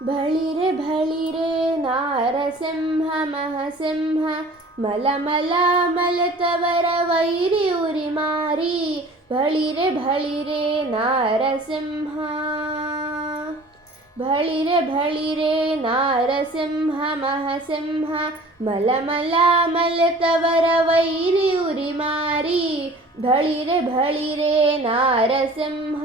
ಬಳಿರೆ ಬಳಿರೆ ನಾರಸಿಂಹ ಮಹಸಿಂಹ ಮಲಮಲ ಮಲತವರ ವೈರಿ ಉರಿ ಮಾರಿ ಬಳಿರೆ ಬಳಿರೆ ನಾರಸಿಂಹ ಬಳಿರೆ ಬಳಿರೆ ನಾರಸಿಂಹ ಮಹಸಿಂಹ ಮಲಮಲ ಮಲತವರ ವೈರಿ ಉರಿ ಮಾರಿ ಬಳಿರೆ ಬಳಿರೆ ನಾರಸಿಂಹ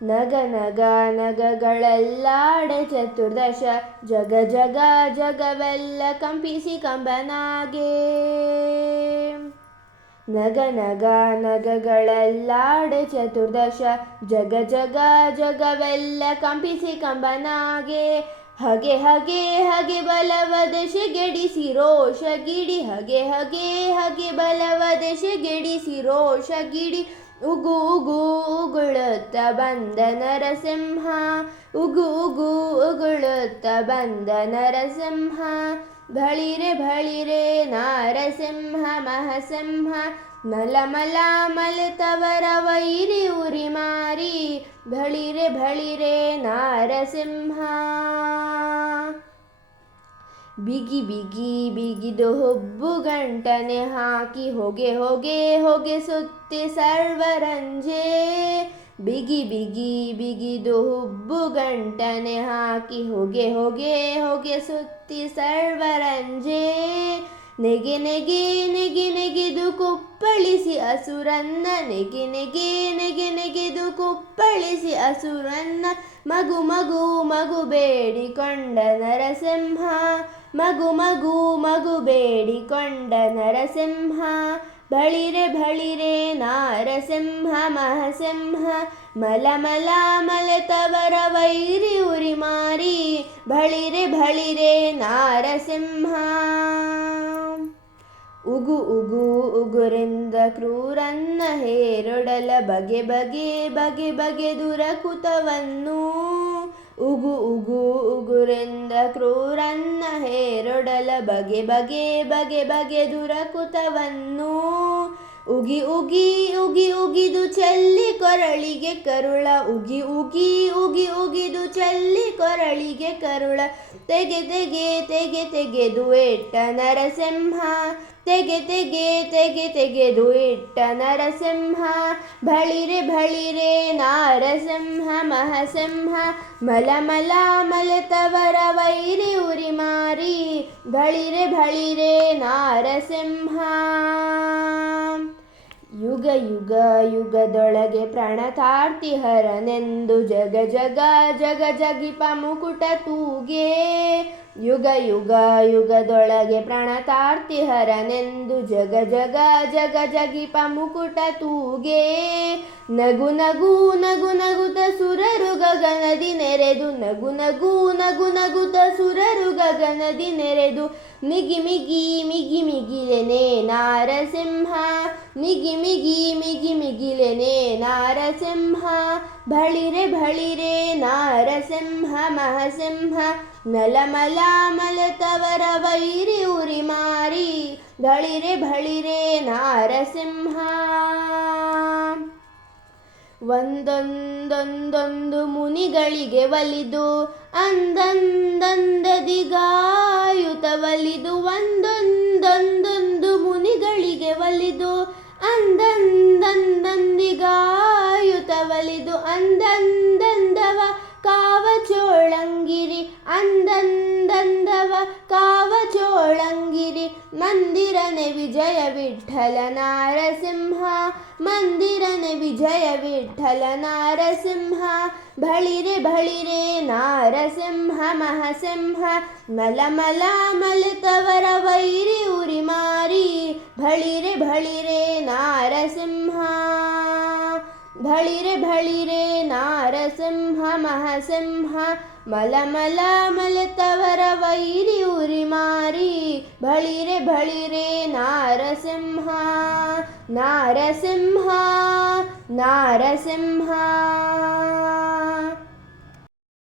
ನಗ ನಗ ನಗಗಳೆಲ್ಲಾಡೆ ಚತುರ್ದಶ ಜಗ ಜಗ ಜಗವೆಲ್ಲ ಕಂಪಿಸಿ ಕಂಬನಾಗೆ ನಗ ನಗ ನಗಗಳೆಲ್ಲಾಡೆ ಚತುರ್ದಶ ಜಗ ಜಗ ಜಗವೆಲ್ಲ ಕಂಪಿಸಿ ಕಂಬನಾಗೆ ಹಗೆ ಹಗೆ ಹಗೆ ಬಲವದಶೆ ಗೆಡಿಸಿ ರೋಷ ಗಿಡಿ ಹಗೆ ಹಗೆ ಹಗೆ ಬಲವದಶೆ ಗೆಡಿಸಿ ರೋಷ ಗಿಡಿ ಉಗು ಉಗು ಉಗುಳುತ್ತ ಬಂದ ನರಸಿಂಹ ಉಗು ಉಗು ಉಗುಳುತ್ತ ಬಂದ ನರಸಿಂಹ ಬಳಿರೆ ಬಳಿರೆ ನಾರಸಿಂಹ ಮಹಸಿಂಹ ಮಲಮಲ ಮಲತವರ ವೈರಿ ಉರಿ ಮಾರಿ ಬಳಿರೆ ಬಳಿರೆ ನಾರಸಿಂಹ ಬಿಗಿ ಬಿಗಿ ಬಿಗಿದು ಹುಬ್ಬು ಗಂಟನೆ ಹಾಕಿ ಹೊಗೆ ಹೊಗೆ ಹೊಗೆ ಸುತ್ತಿ ಸರ್ವರಂಜೆ ಬಿಗಿ ಬಿಗಿ ಬಿಗಿದು ಹುಬ್ಬು ಗಂಟನೆ ಹಾಕಿ ಹೊಗೆ ಹೊಗೆ ಹೊಗೆ ಸುತ್ತಿ ಸರ್ವರಂಜೆ ನೆಗೆ ನೆಗೆ ನೆಗೆ ನೆಗೆದು ಕುಪ್ಪಳಿಸಿ ಅಸುರನ್ನ ನೆಗೆ ನೆಗೆ ನೆಗೆ ನೆಗೆದು ಕುಪ್ಪಳಿಸಿ ಅಸುರನ್ನ ಮಗು ಮಗು ಮಗು ಬೇಡಿಕೊಂಡ ನರಸಿಂಹ ಮಗು ಮಗು ಮಗು ಬೇಡಿಕೊಂಡ ನರಸಿಂಹ ಬಳಿರೆ ಬಳಿರೆ ನಾರಸಿಂಹ ಮಹಸಿಂಹ ಮಲಮಲ ಮಲತವರ ವೈರಿ ಉರಿ ಮಾರಿ ಬಳಿರೆ ಬಳಿರೆ ನಾರಸಿಂಹ ಉಗು ಉಗು ಉಗುರಿಂದ ಕ್ರೂರನ್ನ ಹೇರೊಡಲ ಬಗೆ ಬಗೆ ಬಗೆ ಬಗೆ ದುರಕುತವನ್ನು ಉಗು ಉಗು ಉಗುರಿಂದ ಕ್ರೂರನ್ನ ಹೇರೊಡಲ ಬಗೆ ಬಗೆ ಬಗೆ ಬಗೆ ದುರಕುತವನ್ನು ಉಗಿ ಉಗಿ ಉಗಿ ಉಗಿದು ಚೆಲ್ಲಿ ಕೊರಳಿಗೆ ಕರುಳ ಉಗಿ ಉಗಿ ಉಗಿ ಉಗಿದು ಚೆಲ್ಲಿ ಕೊರಳಿಗೆ ಕರುಳ ತೆಗೆ ತೆಗೆ ತೆಗೆ ತೆಗೆದು ಇಟ್ಟ ನರಸಿಂಹ ತೆಗೆ ತೆಗೆ ತೆಗೆ ತೆಗೆದು ಇಟ್ಟ ನರಸಿಂಹ ಬಳಿರೆ ಬಳಿರೆ ನಾರಸಿಂಹ ಮಹಸಿಂಹ ಮಲಮಲ ಮಲತವರ ವೈರಿ ಉರಿ ಮಾರಿ ಬಳಿರೆ ಬಳಿರೆ ನಾರಸಿಂಹ ಯುಗ ಯುಗ ಯುಗದೊಳಗೆ ಪ್ರಣತಾರ್ತಿಹರನೆಂದು ಜಗ ಜಗ ಜಗ ಜಗಿಪ ಮುಕುಟ ತೂಗೆ ಯುಗ ಯುಗ ಯುಗದೊಳಗೆ ಪ್ರಣತಾರ್ತಿಹರನೆಂದು ಜಗ ಜಗ ಜಗ ಜಗಿಪ ಮುಕುಟ ತೂಗೆ ನಗು ನಗು ನಗು ನಗುತ ಸುರರು ಗಗನದಿ ನೆರೆದು ನಗು ನಗು ನಗು ನಗುತ ಸುರರು ಗಗನದಿ ನೆರೆದು ಮಿಗಿ ಮಿಗಿ ಮಿಗಿ ಮಿಗಿಲೆನೆ ನಾರಸಿಂಹ ಮಿಗಿ ಮಿಗಿ ಮಿಗಿ ಮಿಗಿಲೆನೆ ನಾರಸಿಂಹ ಬಳಿರೆ ಬಳಿರೆ ನಾರಸಿಂಹ ಮಹಸಿಂಹ ಮಲಮಲ ಮಲತವರ ವೈರಿ ಉರಿ ಮಾರಿ ಬಳಿರೆ ಬಳಿರೆ ನಾರಸಿಂಹ ಒಂದೊಂದೊಂದೊಂದು ಮುನಿಗಳಿಗೆ ಒಲಿದು ಅಂದಂದಂದದಿಗಾಯುತ ಒಲಿದು ಒಂದೊಂದೊಂದೊಂದು ಮುನಿಗಳಿಗೆ ಒಲಿದು ಅಂದಂದಂದಂದಿಗಾಯುತ ಒಲಿದು ಅಂದಂದಂದವ ಕಾವ ಚೋಳಂಗಿರಿ ಅಂದಂದಂದವ ಕಾವ ಚೋಳಂಗಿರಿ ಮಂದಿರನೆ ವಿಜಯ ವಿಠಲ ನಾರಸಿಂಹ ಮಂದಿರನೆ ವಿಜಯ ವಿಠಲ ನಾರಸಿಂಹ ಬಳಿರೆ ಬಳಿರೆ ನಾರಸಿಂಹ ಮಹಸಿಂಹ ಮಲಮಲ ಮಲತವರ ವೈರಿ ಉರಿ ಮಾರಿ ಬಳಿರೆ ಬಳಿರೆ ನಾರಸಿಂಹ ಬಳಿರೆ ಬಳಿರೆ ನಾರಸಿಂಹ ಮಹಸಿಂಹ ಮಲಮಲ ಮಲತವರ ವೈರಿ ಉರಿ ಮಾರಿ ಬಳಿರೆ ಬಳಿರೆ ನಾರಸಿಂಹ ನಾರಸಿಂಹ ನಾರಸಿಂಹ